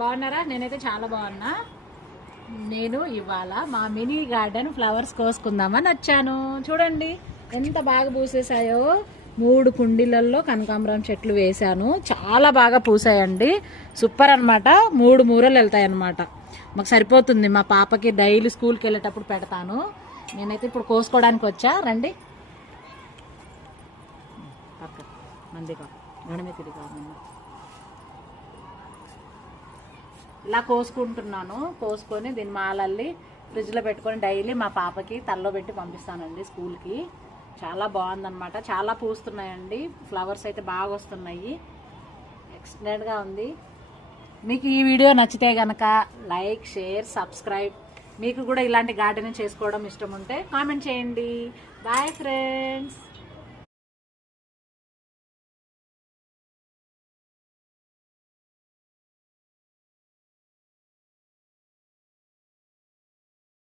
బాగున్నారా? నేనైతే చాలా బాగున్నా. నేను ఇవాళ మా మినీ గార్డెన్ ఫ్లవర్స్ కోసుకుందామని వచ్చాను. చూడండి ఎంత బాగా పూసేసాయో. 3 కుండీలలో కనకాంబరం చెట్లు వేశాను. చాలా బాగా పూసాయండి. సూపర్ అనమాట. 3 మూరలు వెళ్తాయి అనమాట. మాకు సరిపోతుంది. మా పాపకి డైలీ స్కూల్కి వెళ్ళేటప్పుడు పెడతాను. నేనైతే ఇప్పుడు కోసుకోవడానికి వచ్చా. రండి. మందిగా గణమే తిరిగా ఇలా కోసుకుంటున్నాను. కోసుకొని దీన్ని మాలల్లి ఫ్రిడ్జ్లో పెట్టుకొని డైలీ మా పాపకి తల్లో పెట్టి పంపిస్తానండి స్కూల్కి. చాలా బాగుందన్నమాట. చాలా పూస్తున్నాయండి. ఫ్లవర్స్ అయితే బాగా వస్తున్నాయి. ఎక్సలెంట్గా ఉంది. మీకు ఈ వీడియో నచ్చితే కనుక లైక్, షేర్, సబ్స్క్రైబ్. మీకు కూడా ఇలాంటి గార్డెనింగ్ చేసుకోవడం ఇష్టం ఉంటే కామెంట్ చేయండి. Bye friends.